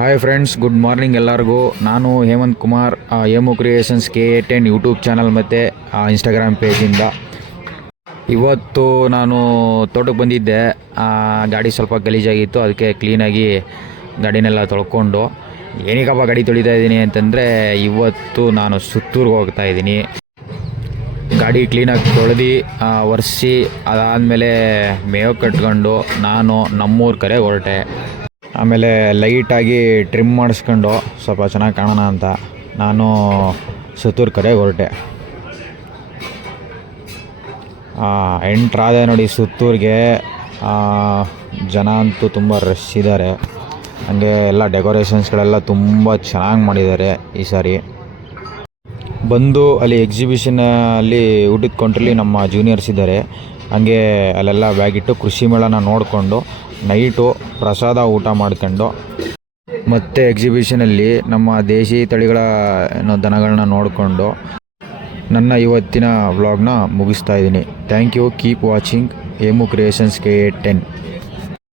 Hi friends, good morning ಎಲ್ಲರಿಗೂ. ನಾನು Hemanth Kumar, Hemu creations KA10 YouTube channel ಮತ್ತು ಇನ್ಸ್ಟಾಗ್ರಾಮ್ ಪೇಜಿಂದ. ಇವತ್ತು ನಾನು ತೋಟಕ್ಕೆ ಬಂದಿದ್ದೆ. ಗಾಡಿ ಸ್ವಲ್ಪ ಗಲೀಜಾಗಿತ್ತು, ಅದಕ್ಕೆ ಕ್ಲೀನಾಗಿ ಗಾಡಿನೆಲ್ಲ ತೊಳ್ಕೊಂಡು ಏನಕ್ಕಪ್ಪ ಗಾಡಿ ತೊಳಿತಾ ಇದ್ದೀನಿ ಅಂತಂದರೆ, ಇವತ್ತು ನಾನು ಸುತ್ತೂರಿಗೆ ಹೋಗ್ತಾ ಇದ್ದೀನಿ. ಗಾಡಿ ಕ್ಲೀನಾಗಿ ತೊಳೆದು ಒರೆಸಿ ಅದಾದಮೇಲೆ ಮೇವು ಕಟ್ಕೊಂಡು ನಾನು ನಮ್ಮೂರ ಕಡೆ ಹೊರಟೆ. ಆಮೇಲೆ ಲೈಟಾಗಿ ಟ್ರಿಮ್ ಮಾಡಿಸ್ಕೊಂಡು ಸ್ವಲ್ಪ ಚೆನ್ನಾಗಿ ಕಾಣೋಣ ಅಂತ ನಾನು ಸುತ್ತೂರು ಕಡೆ ಹೊರಟೆ. ಎಂಟ್ರಾದೆ ನೋಡಿ ಸುತ್ತೂರಿಗೆ. ಜನ ಅಂತೂ ತುಂಬ ರಶ್ ಇದ್ದಾರೆ. ಹಾಗೆ ಎಲ್ಲ ಡೆಕೋರೇಷನ್ಸ್ಗಳೆಲ್ಲ ತುಂಬ ಚೆನ್ನಾಗಿ ಮಾಡಿದ್ದಾರೆ ಈ ಸಾರಿ. ಬಂದು ಅಲ್ಲಿ ಎಕ್ಸಿಬಿಷನಲ್ಲಿ ಊಟದ ಕೌಂಟ್ರಲ್ಲಿ ನಮ್ಮ ಜೂನಿಯರ್ಸ್ ಇದ್ದಾರೆ. ಹಾಗೆ ಅಲ್ಲೆಲ್ಲ ಬ್ಯಾಗಿಟ್ಟು ಕೃಷಿ ಮೇಳನ ನೋಡಿಕೊಂಡು ನೈಟು ಪ್ರಸಾದ ಊಟ ಮಾಡ್ಕೊಂಡು ಮತ್ತು ಎಕ್ಸಿಬಿಷನಲ್ಲಿ ನಮ್ಮ ದೇಶಿ ತಳಿಗಳ ದನಗಳನ್ನ ನೋಡಿಕೊಂಡು ನನ್ನ ಇವತ್ತಿನ ವ್ಲಾಗ್ನ ಮುಗಿಸ್ತಾ ಇದ್ದೀನಿ. Thank you. Keep watching Hemu creations KA10.